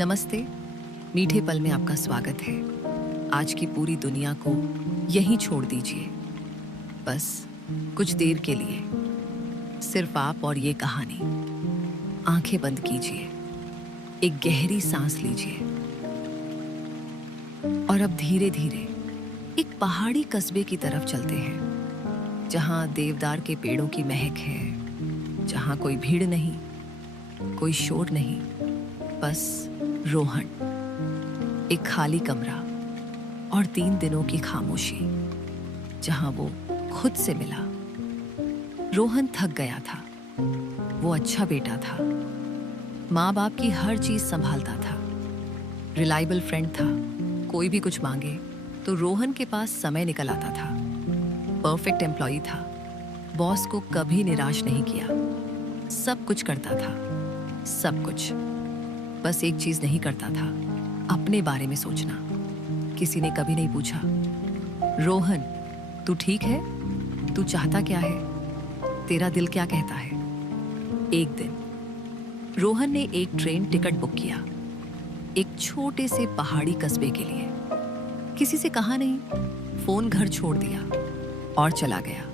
नमस्ते। मीठे पल में आपका स्वागत है। आज की पूरी दुनिया को यहीं छोड़ दीजिए, बस कुछ देर के लिए, सिर्फ आप और ये कहानी। आंखें बंद कीजिए, एक गहरी सांस लीजिए और अब धीरे धीरे एक पहाड़ी कस्बे की तरफ चलते हैं, जहां देवदार के पेड़ों की महक है, जहां कोई भीड़ नहीं, कोई शोर नहीं, बस रोहन, एक खाली कमरा और 3 दिनों की खामोशी, जहां वो खुद से मिला। रोहन थक गया था। वो अच्छा बेटा था, माँ बाप की हर चीज संभालता था, रिलायबल फ्रेंड था। कोई भी कुछ मांगे तो रोहन के पास समय निकल आता था। परफेक्ट एम्प्लॉई था, बॉस को कभी निराश नहीं किया, सब कुछ करता था, सब कुछ। बस एक चीज नहीं करता था, अपने बारे में सोचना। किसी ने कभी नहीं पूछा, रोहन तू ठीक है, तू चाहता क्या है, तेरा दिल क्या कहता है। एक दिन रोहन ने एक ट्रेन टिकट बुक किया, एक छोटे से पहाड़ी कस्बे के लिए। किसी से कहा नहीं, फोन घर छोड़ दिया और चला गया,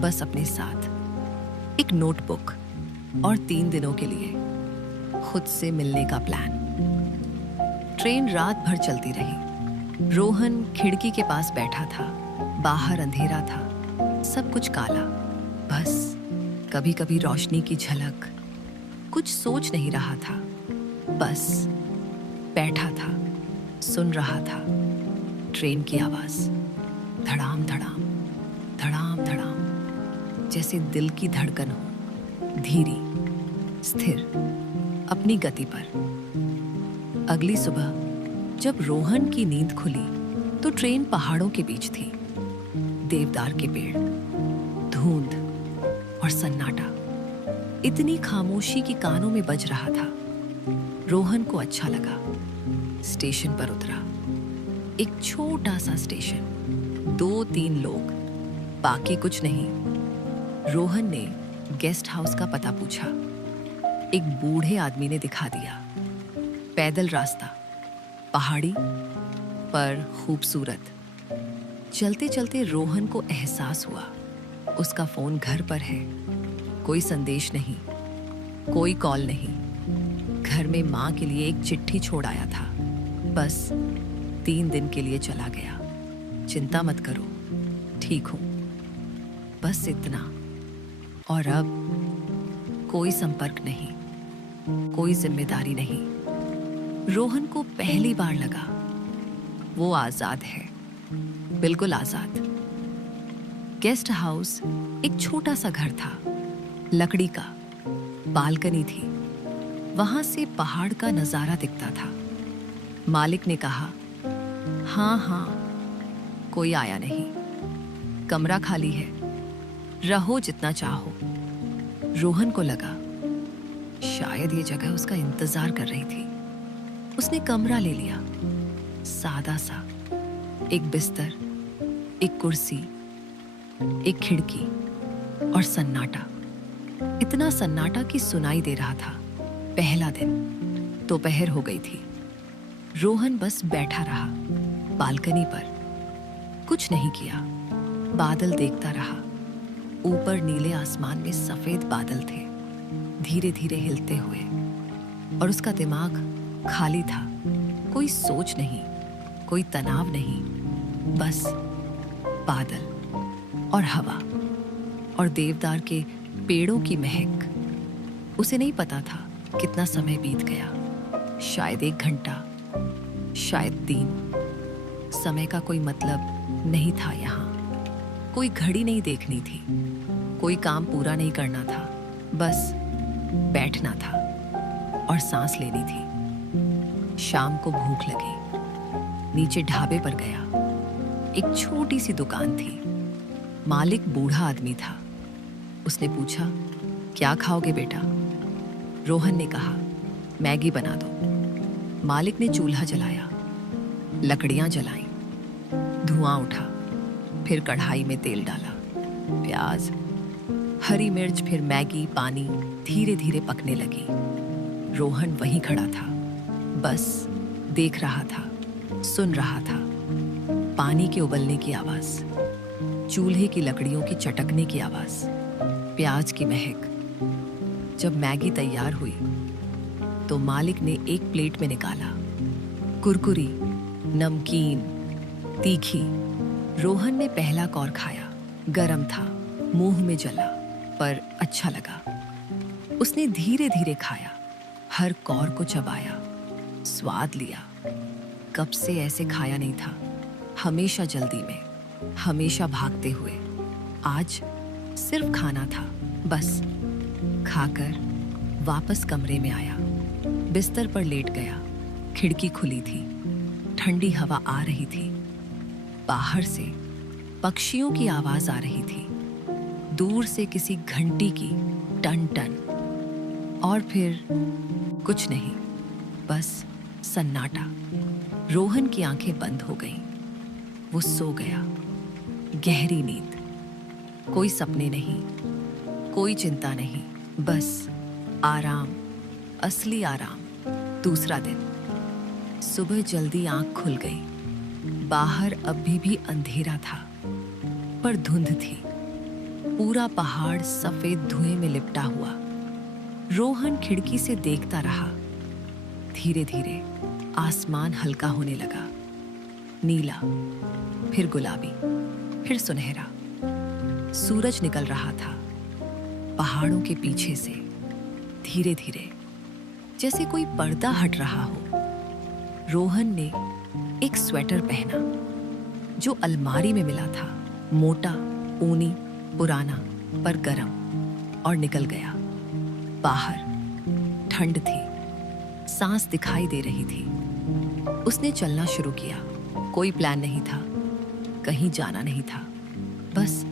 बस अपने साथ एक नोटबुक और 3 दिनों के लिए खुद से मिलने का प्लान। ट्रेन रात भर चलती रही। रोहन खिड़की के पास बैठा था। बाहर अंधेरा था, सब कुछ काला, बस कभी कभी रोशनी की झलक। कुछ सोच नहीं रहा था, बस बैठा था, सुन रहा था ट्रेन की आवाज, धड़ाम धड़ाम, धड़ाम धड़ाम, जैसे दिल की धड़कन हो, धीरी, स्थिर, अपनी गति पर। अगली सुबह जब रोहन की नींद खुली तो ट्रेन पहाड़ों के बीच थी। देवदार के पेड़, धुंध और सन्नाटा, इतनी खामोशी की कानों में बज रहा था। रोहन को अच्छा लगा। स्टेशन पर उतरा, एक छोटा सा स्टेशन, 2-3 लोग, बाकी कुछ नहीं। रोहन ने गेस्ट हाउस का पता पूछा। एक बूढ़े आदमी ने दिखा दिया। पैदल रास्ता, पहाड़ी पर खूबसूरत। चलते चलते रोहन को एहसास हुआ उसका फोन घर पर है। कोई संदेश नहीं, कोई कॉल नहीं। घर में माँ के लिए एक चिट्ठी छोड़ आया था। बस 3 दिन के लिए चला गया, चिंता मत करो, ठीक हूं, बस इतना। और अब कोई संपर्क नहीं, कोई जिम्मेदारी नहीं। रोहन को पहली बार लगा वो आजाद है, बिल्कुल आजाद। गेस्ट हाउस एक छोटा सा घर था, लकड़ी का, बालकनी थी। वहां से पहाड़ का नजारा दिखता था। मालिक ने कहा, हाँ, कोई आया नहीं, कमरा खाली है, रहो जितना चाहो। रोहन को लगा शायद ये जगह उसका इंतजार कर रही थी। उसने कमरा ले लिया, सादा सा, एक बिस्तर, एक कुर्सी, एक खिड़की और सन्नाटा। इतना सन्नाटा कि सुनाई दे रहा था। पहला दिन, दोपहर हो गई थी। रोहन बस बैठा रहा बालकनी पर, कुछ नहीं किया, बादल देखता रहा। ऊपर नीले आसमान में सफेद बादल थे, धीरे धीरे हिलते हुए, और उसका दिमाग खाली था। कोई सोच नहीं, कोई तनाव नहीं, बस बादल और हवा और देवदार के पेड़ों की महक। उसे नहीं पता था कितना समय बीत गया, शायद 1 घंटा, शायद 3। समय का कोई मतलब नहीं था यहाँ। कोई घड़ी नहीं देखनी थी, कोई काम पूरा नहीं करना था, बस बैठना था और सांस लेनी थी। शाम को भूख लगी, नीचे ढाबे पर गया। एक छोटी सी दुकान थी। मालिक बूढ़ा आदमी था। उसने पूछा, क्या खाओगे बेटा? रोहन ने कहा, मैगी बना दो। मालिक ने चूल्हा जलाया, लकड़ियां जलाईं, धुआं उठा, फिर कढ़ाई में तेल डाला, प्याज, हरी मिर्च, फिर मैगी, पानी, धीरे धीरे पकने लगी। रोहन वहीं खड़ा था, बस देख रहा था, सुन रहा था। पानी के उबलने की आवाज, चूल्हे की लकड़ियों की चटकने की आवाज, प्याज की महक। जब मैगी तैयार हुई तो मालिक ने एक प्लेट में निकाला। कुरकुरी, नमकीन, तीखी। रोहन ने पहला कौर खाया। गरम था, मुंह में जला, पर अच्छा लगा। उसने धीरे धीरे खाया, हर कौर को चबाया, स्वाद लिया। कब से ऐसे खाया नहीं था। हमेशा जल्दी में, हमेशा भागते हुए। आज सिर्फ खाना था, बस। खाकर वापस कमरे में आया, बिस्तर पर लेट गया। खिड़की खुली थी, ठंडी हवा आ रही थी। बाहर से पक्षियों की आवाज आ रही थी, दूर से किसी घंटी की टन टन। और फिर कुछ नहीं, बस सन्नाटा। रोहन की आंखें बंद हो गईं। वो सो गया, गहरी नींद। कोई सपने नहीं, कोई चिंता नहीं, बस आराम, असली आराम। दूसरा दिन सुबह जल्दी आंख खुल गई। बाहर अभी भी अंधेरा था, पर धुंध थी। पूरा पहाड़ सफेद धुएं में लिपटा हुआ। रोहन खिड़की से देखता रहा। धीरे धीरे आसमान हल्का होने लगा। नीला, फिर गुलाबी, फिर सुनहरा। सूरज निकल रहा था पहाड़ों के पीछे से, धीरे धीरे, जैसे कोई पर्दा हट रहा हो। रोहन ने एक स्वेटर पहना जो अलमारी में मिला था। मोटा, ऊनी, पुराना, पर गरम, और निकल गया। बाहर ठंड थी, सांस दिखाई दे रही थी। उसने चलना शुरू किया। कोई प्लान नहीं था, कहीं जाना नहीं था, बस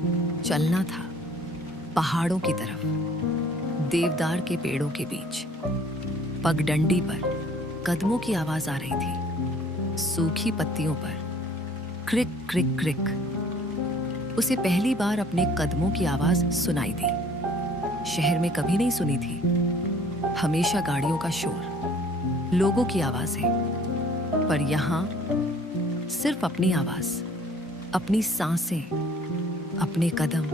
चलना था। पहाड़ों की तरफ, देवदार के पेड़ों के बीच। पगडंडी पर कदमों की आवाज आ रही थी, सूखी पत्तियों पर क्रिक क्रिक क्रिक। उसे पहली बार अपने कदमों की आवाज सुनाई दी। शहर में कभी नहीं सुनी थी। हमेशा गाड़ियों का शोर, लोगों की आवाजें, पर यहां सिर्फ अपनी आवाज, अपनी सांसें, अपने कदम।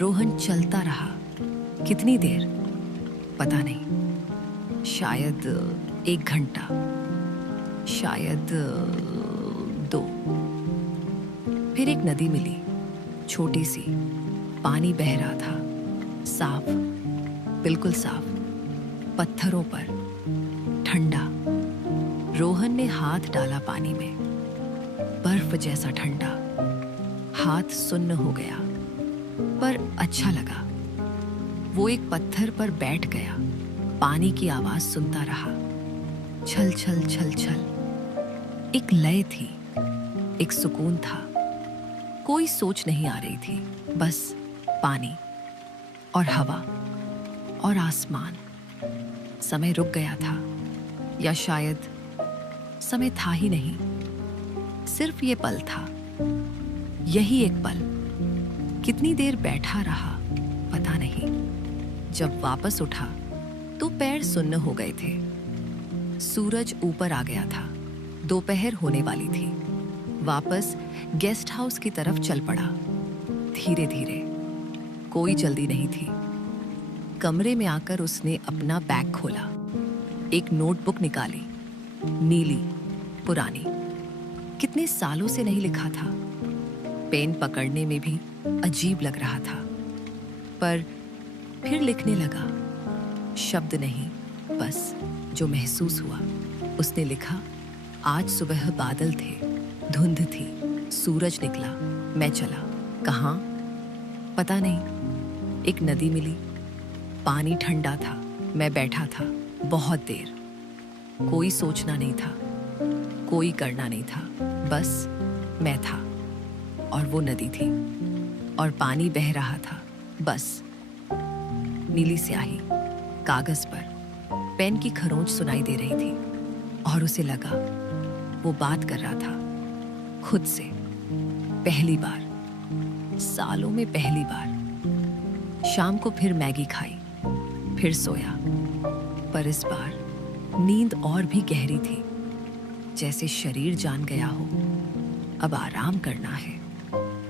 रोहन चलता रहा। कितनी देर पता नहीं, शायद 1 घंटा, शायद 2। फिर एक नदी मिली, छोटी सी। पानी बह रहा था, साफ, बिल्कुल साफ। पत्थरों पर, ठंडा। रोहन ने हाथ डाला पानी में, बर्फ जैसा ठंडा। हाथ सुन्न हो गया, पर अच्छा लगा। वो एक पत्थर पर बैठ गया, पानी की आवाज सुनता रहा। छल छल छल छल। एक लय थी, एक सुकून था। कोई सोच नहीं आ रही थी, बस पानी और हवा और आसमान। समय रुक गया था, या शायद समय था ही नहीं। सिर्फ ये पल था, यही एक पल। कितनी देर बैठा रहा पता नहीं। जब वापस उठा तो पैर सुन्न हो गए थे। सूरज ऊपर आ गया था, दोपहर होने वाली थी। वापस गेस्ट हाउस की तरफ चल पड़ा, धीरे धीरे। कोई जल्दी नहीं थी। कमरे में आकर उसने अपना बैग खोला, एक नोटबुक निकाली, नीली, पुरानी। कितने सालों से नहीं लिखा था। पेन पकड़ने में भी अजीब लग रहा था, पर फिर लिखने लगा। शब्द नहीं, बस जो महसूस हुआ। उसने लिखा, आज सुबह बादल थे, धुंध थी, सूरज निकला, मैं चला। कहाँ पता नहीं। एक नदी मिली, पानी ठंडा था, मैं बैठा था बहुत देर। कोई सोचना नहीं था, कोई करना नहीं था, बस मैं था। और वो नदी थी, और पानी बह रहा था, बस। नीली स्याही, कागज पर पेन की खरोंच सुनाई दे रही थी, और उसे लगा वो बात कर रहा था खुद से। पहली बार, सालों में पहली बार। शाम को फिर मैगी खाई, फिर सोया, पर इस बार नींद और भी गहरी थी, जैसे शरीर जान गया हो अब आराम करना है,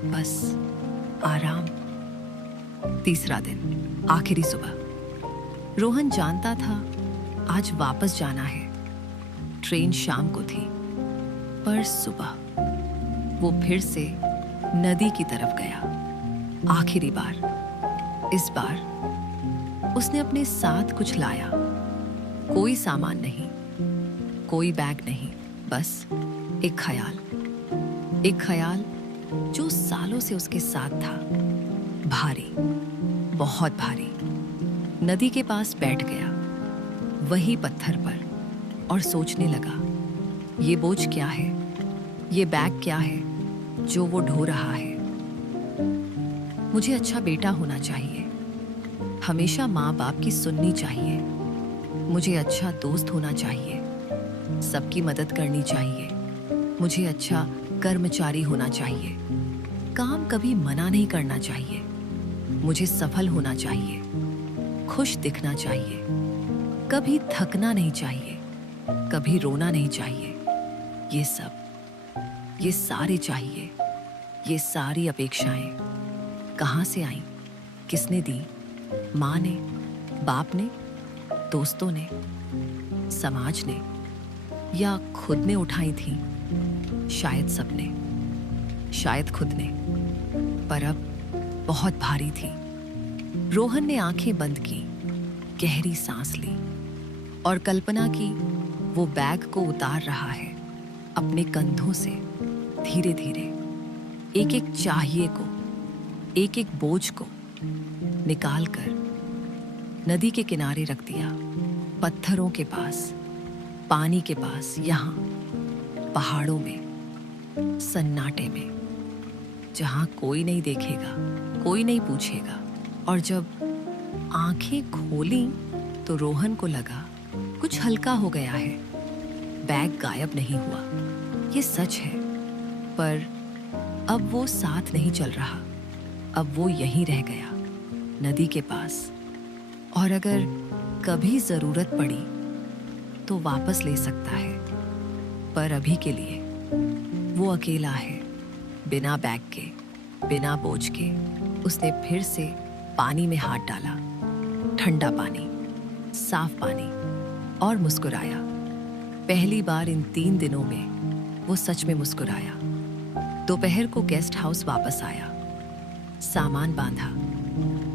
बस आराम। तीसरा दिन, आखिरी सुबह। रोहन जानता था आज वापस जाना है। ट्रेन शाम को थी, पर सुबह वो फिर से नदी की तरफ गया। आखिरी बार। इस बार उसने अपने साथ कुछ लाया। कोई सामान नहीं, कोई बैग नहीं, बस एक ख्याल। एक ख्याल जो सालों से उसके साथ था। भारी, बहुत भारी। नदी के पास बैठ गया, वही पत्थर पर, और सोचने लगा, ये बोझ क्या है, ये बैग क्या है जो वो ढो रहा है। मुझे अच्छा बेटा होना चाहिए, हमेशा माँ बाप की सुननी चाहिए। मुझे अच्छा दोस्त होना चाहिए, सबकी मदद करनी चाहिए। मुझे अच्छा कर्मचारी होना चाहिए, काम कभी मना नहीं करना चाहिए। मुझे सफल होना चाहिए, खुश दिखना चाहिए, कभी थकना नहीं चाहिए, कभी रोना नहीं चाहिए। ये सब, ये सारे चाहिए, ये सारी अपेक्षाएं कहाँ से आईं? किसने दी? माँ ने, बाप ने, दोस्तों ने, समाज ने, या खुद ने उठाई थी? शायद सबने, शायद खुद ने, पर अब बहुत भारी थी। रोहन ने आंखें बंद की, गहरी सांस ली और कल्पना की वो बैग को उतार रहा है अपने कंधों से, धीरे धीरे। एक एक चाहिए को, एक एक बोझ को निकाल कर नदी के किनारे रख दिया। पत्थरों के पास, पानी के पास, यहाँ पहाड़ों में, सन्नाटे में, जहाँ कोई नहीं देखेगा, कोई नहीं पूछेगा। और जब आंखें खोली तो रोहन को लगा कुछ हल्का हो गया है। बैग गायब नहीं हुआ, ये सच है, पर अब वो साथ नहीं चल रहा। अब वो यहीं रह गया, नदी के पास, और अगर कभी जरूरत पड़ी तो वापस ले सकता है। पर अभी के लिए वो अकेला है, बिना बैग के, बिना बोझ के। उसने फिर से पानी में हाथ डाला, ठंडा पानी, साफ पानी, और मुस्कुराया। पहली बार इन 3 दिनों में वो सच में मुस्कुराया। दोपहर को गेस्ट हाउस वापस आया, सामान बांधा,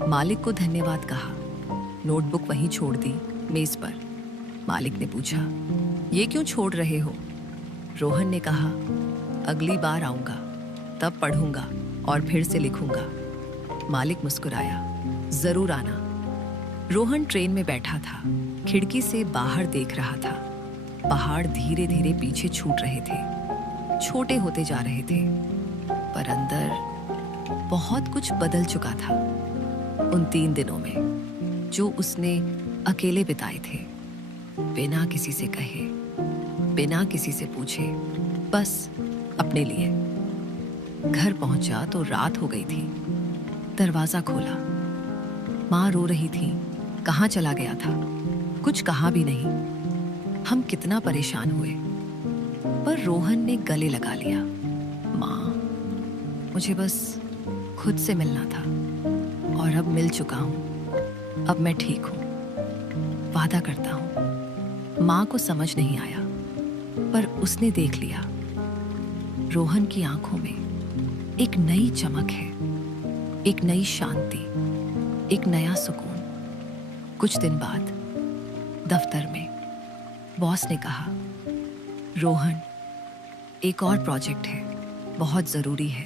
मालिक को धन्यवाद कहा, नोटबुक वहीं छोड़ दी मेज पर। मालिक ने पूछा, ये क्यों छोड़ रहे हो? रोहन ने कहा, अगली बार आऊंगा, तब पढ़ूंगा और फिर से लिखूंगा। मालिक मुस्कुराया, जरूर आना। रोहन ट्रेन में बैठा था, खिड़की से बाहर देख रहा था। पहाड़ धीरे धीरे पीछे छूट रहे थे, छोटे होते जा रहे थे, पर अंदर बहुत कुछ बदल चुका था। उन 3 दिनों में जो उसने अकेले बिताए थे, बिना किसी से कहे, बिना किसी से पूछे, बस अपने लिए। घर पहुंचा तो रात हो गई थी। दरवाजा खोला, माँ रो रही थी। कहाँ चला गया था? कुछ कहा भी नहीं। हम कितना परेशान हुए, पर रोहन ने गले लगा लिया। माँ, मुझे बस खुद से मिलना था, और अब मिल चुका हूँ। अब मैं ठीक हूँ, वादा करता हूँ। माँ को समझ नहीं आया, पर उसने देख लिया। रोहन की आंखों में एक नई चमक है, एक नई शांति, एक नया सुकून। कुछ दिन बाद दफ्तर में बॉस ने कहा, रोहन, एक और प्रोजेक्ट है, बहुत जरूरी है,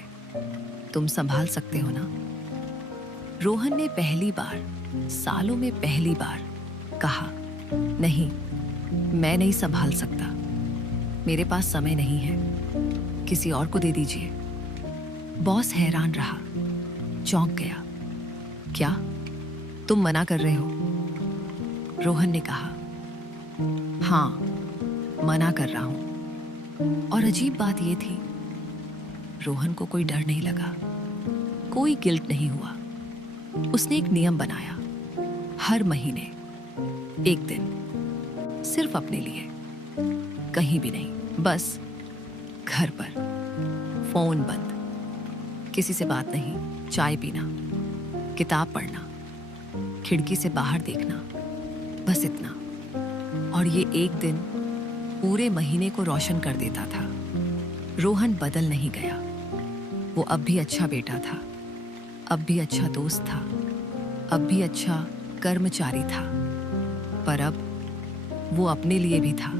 तुम संभाल सकते हो ना? रोहन ने पहली बार, सालों में पहली बार कहा, नहीं, मैं नहीं संभाल सकता, मेरे पास समय नहीं है, किसी और को दे दीजिए। बॉस हैरान रहा, चौंक गया। क्या तुम मना कर रहे हो? रोहन ने कहा, हाँ, मना कर रहा हूं। और अजीब बात यह थी, रोहन को कोई डर नहीं लगा, कोई गिल्ट नहीं हुआ। उसने एक नियम बनाया, हर महीने एक दिन सिर्फ अपने लिए, कहीं भी नहीं, बस घर पर, फोन बंद, किसी से बात नहीं, चाय पीना, किताब पढ़ना, खिड़की से बाहर देखना, बस इतना। और ये एक दिन पूरे महीने को रोशन कर देता था। रोहन बदल नहीं गया। वो अब भी अच्छा बेटा था, अब भी अच्छा दोस्त था, अब भी अच्छा कर्मचारी था, पर अब वो अपने लिए भी था।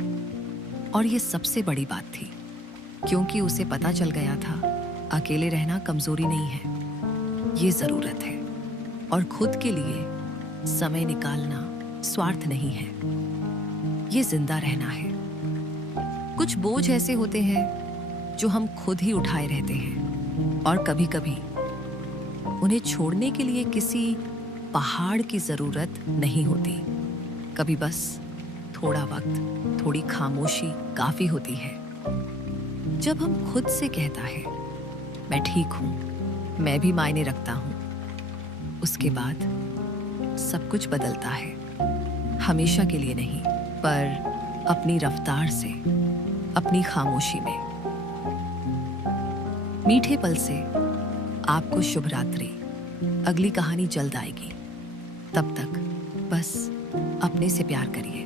और ये सबसे बड़ी बात थी, क्योंकि उसे पता चल गया था अकेले रहना कमजोरी नहीं है, ये जरूरत है। और खुद के लिए समय निकालना स्वार्थ नहीं है, ये जिंदा रहना है। कुछ बोझ ऐसे होते हैं जो हम खुद ही उठाए रहते हैं, और कभी कभी उन्हें छोड़ने के लिए किसी पहाड़ की जरूरत नहीं होती। कभी बस थोड़ा वक्त, थोड़ी खामोशी काफी होती है। जब हम खुद से कहता है मैं ठीक हूं, मैं भी मायने रखता हूं, उसके बाद सब कुछ बदलता है। हमेशा के लिए नहीं, पर अपनी रफ्तार से, अपनी खामोशी में। मीठे पल से आपको शुभ रात्रि। अगली कहानी जल्द आएगी। तब तक बस अपने से प्यार करिए।